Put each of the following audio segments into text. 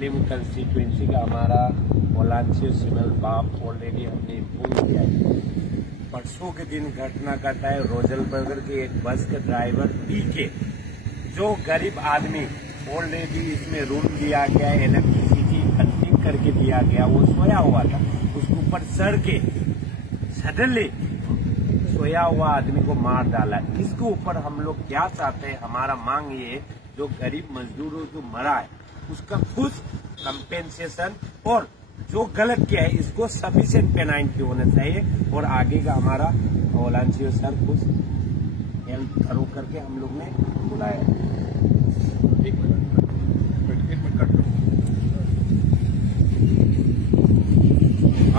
लिम constituency का हमारा वोलांसियो सिमल बाप ऑलरेडी हमने इन्फॉर्म किया है। परसों के दिन घटना घटा है रोजलबर्गर के एक बस के ड्राइवर पीके, जो गरीब आदमी ऑलरेडी इसमें रूम दिया गया, इलेक्ट्रिसिटी कटिंग करके दिया गया, वो सोया हुआ था, उसके ऊपर सर के सडनली सोया हुआ आदमी को मार डाला। इसके ऊपर हम लोग क्या चाहते हैं, हमारा मांग ये, जो गरीब मजदूरों जो मरा है उसका कुछ कंपेंसेशन और जो गलत किया है इसको सफिशिएंट पेनाल्टी होना चाहिए। और आगे का हमारा वोलांसियो सर कुछ हेल्प करो करके हम लोग ने बुलाया।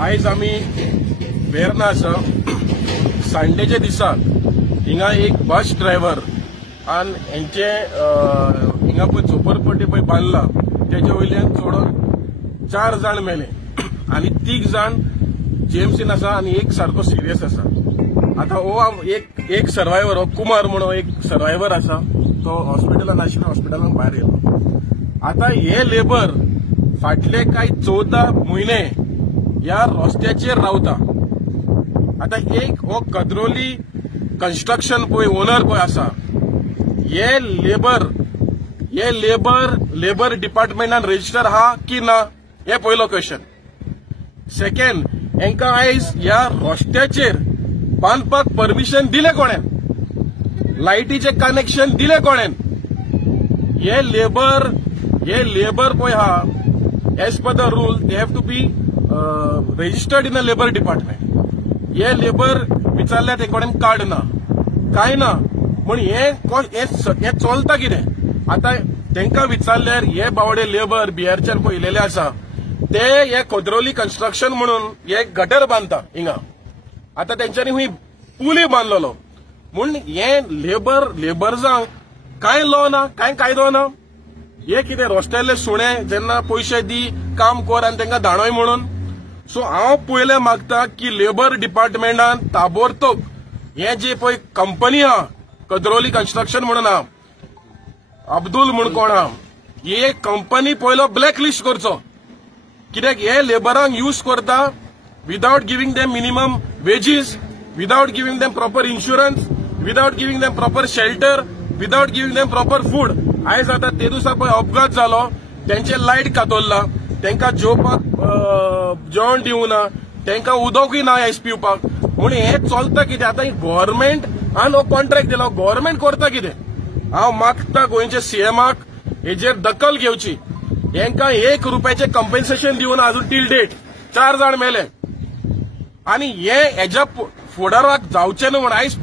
आयज आमी वेर्ना संडेच्या दिसा हिंगा एक बस ड्रायव्हर आणि हेंचे हिंगा पळय झोपडपट्टी पळय बांदला तेजे वयल्यान चोडून 4 जाण मेले आणि 3 जाण जेम्सीन आसा आणि एक सारको सिरियस आसा। आता हो एक सर्वायवर हो कुमार म्हणून एक सर्वायवर आसा, तो हॉस्पिटलान आशिल्लो, हॉस्पिटलान भायर गेलो। आता हे लेबर फाटले काही 14 महिने या रस्त्याचेर रावता। आता एक हो कद्रोली कन्स्ट्रक्शन पळय ओनर पळय आसा, हे लेबर डिपार्टमेंटान रजिस्टर हा की ना, हे पयलो क्वेश्चन। सेकंड, हेंका आयज ह्या रस्त्याचेर बांदपाक परमिशन दिले कोणेन, लायटीचे कनेक्शन दिले कोणेन? हे लेबर पळय हा, as per the rule they have to be registered in the labour department. हे लेबर विचारल्यार ते कोणेन कार्ड ना, काय ना, म्हण हे चलता कितें? आता तांकां विचारल्यार हे बावडे लेबर बिहारच्यान पयलेले आसा, ते हे कोद्रोली कन्स्ट्रक्शन म्हणून हे गटर बांदता हिंगा। आता तेंच्यांनी हुंय पुली बांदलेलो, म्हूण हे लेबर्सांक कांय लॉ ना, कांय कायदो ना। हे कितें रस्त्याले सुणे जेन्ना पयशे दी, काम कर आनी तांकां धाडोय म्हणून। सो हांव पयलें मागता की लेबर डिपार्टमेंटान ताबडतोब हे जे पळय कंपनी आहा कद्रोली कन्स्ट्रक्शन म्हणून आहा, अब्दुल म्हूण कोण आहा, हे कंपनी पयलो ब्लॅकलिस्ट करचो, कित्याक हे लेबरांक यूज करता without giving them minimum wages, without giving them proper insurance, without giving them proper shelter, without giving them proper food. आयज आता ते दिसा पळय अपघात जालो, तेंचे लायट कातरला, तांकां जेवपाक जेवण दिवना, तांकां उदकूय ना एस पिवपाक, म्हूण हे चलता कितें? आता गव्हर्नमेंट आनी हो कॉन्ट्रॅक्ट दिलो, गव्हर्नमेंट करता कितें? हांव मागता गोंयच्या सीएमाक हेजेर दखल घेवची, हेंकां 1 रुपयाचे कंपेन्सेशन दिवना अजून टील डेट। 4 जाण मेले आणि हेज्या फुडाराक जावचें न्हू म्हण आयज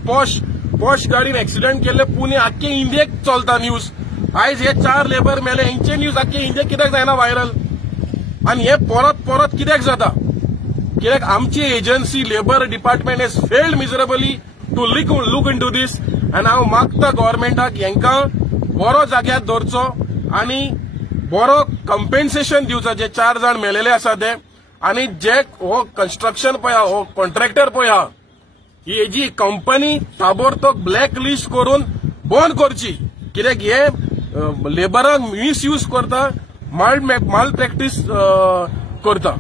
पॉश गाडीन एक्सिडेंट केल्ले पुणे आख्खे इंडियेक चलता न्यूज। आयज हे 4 लेबर मेले, हेंचे न्यूज आख्खे इंडियेक कित्याक जायना व्हायरल? आणि हे परत कित्याक जाता? कित्याक आमची agency labour department has failed miserably to look into this. आनी हांव मागता गव्हर्नमेंटाक हेंकां बरो जाग्यार दवरचो आणि बरो कंपेन्सेशन दिवचो जे 4 जाण मेलेले आसा ते। आणि जे हो कन्स्ट्रक्शन पळय हो कॉन्ट्रॅक्टर पळय हा, हेजी कंपनी ताबडतोब ब्लॅक लिस्ट करून बंद करची, कित्याक हे लेबरांक मिसयूज करता, माल प्रॅक्टीस करता।